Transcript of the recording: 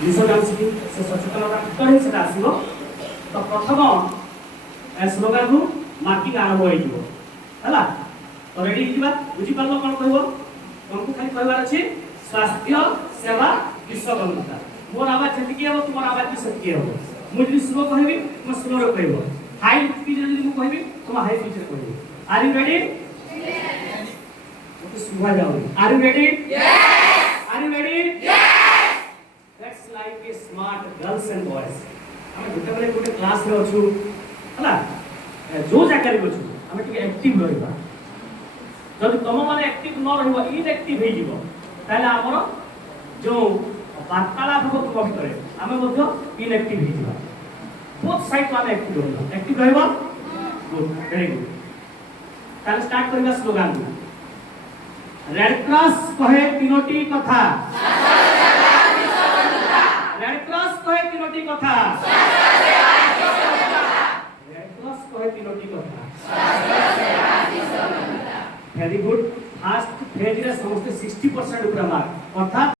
विसर्जन से सचेतनता भितर से आसो तो प्रथम स्लोगान को मार्किंग आरंभ होगा तो रेडी बुझी पार कौन कह तुमको खाली कहबार अच्छे स्वास्थ्य सेवा विश्वकर्मता मोर आवाज जी हम तुम आवाज भी सेतिक हम मुझे स्लो कहबी तुम स्लो रे कह हाई पिच रे जदि कहबी तुम हाई पिच रे कह आर यू रेडी सुबह जाओ are you ready are you ready that's like a smart girls and boys हम गोटे बेले गोटे क्लास रे अछु हला जो जाकर को छु हम टिके एक्टिव रहबा जदि तुम माने एक्टिव न रहबो इनएक्टिव हे जीवो ताले हमर जो वार्तालाप हो तुम भितर आमे मध्य इनएक्टिव हे जीवा बोथ साइड तो आमे एक्टिव रहबो गुड वेरी गुड ताले स्टार्ट करबा स्लोगान रेड क्रॉस कहे तीनोटी कथा रेड क्रॉस कहे तीनोटी कथा रेड क्रॉस कहे तीनोटी कथा वेरी गुड फास्ट फेज रे समस्त 60% ऊपर मार्क अर्थात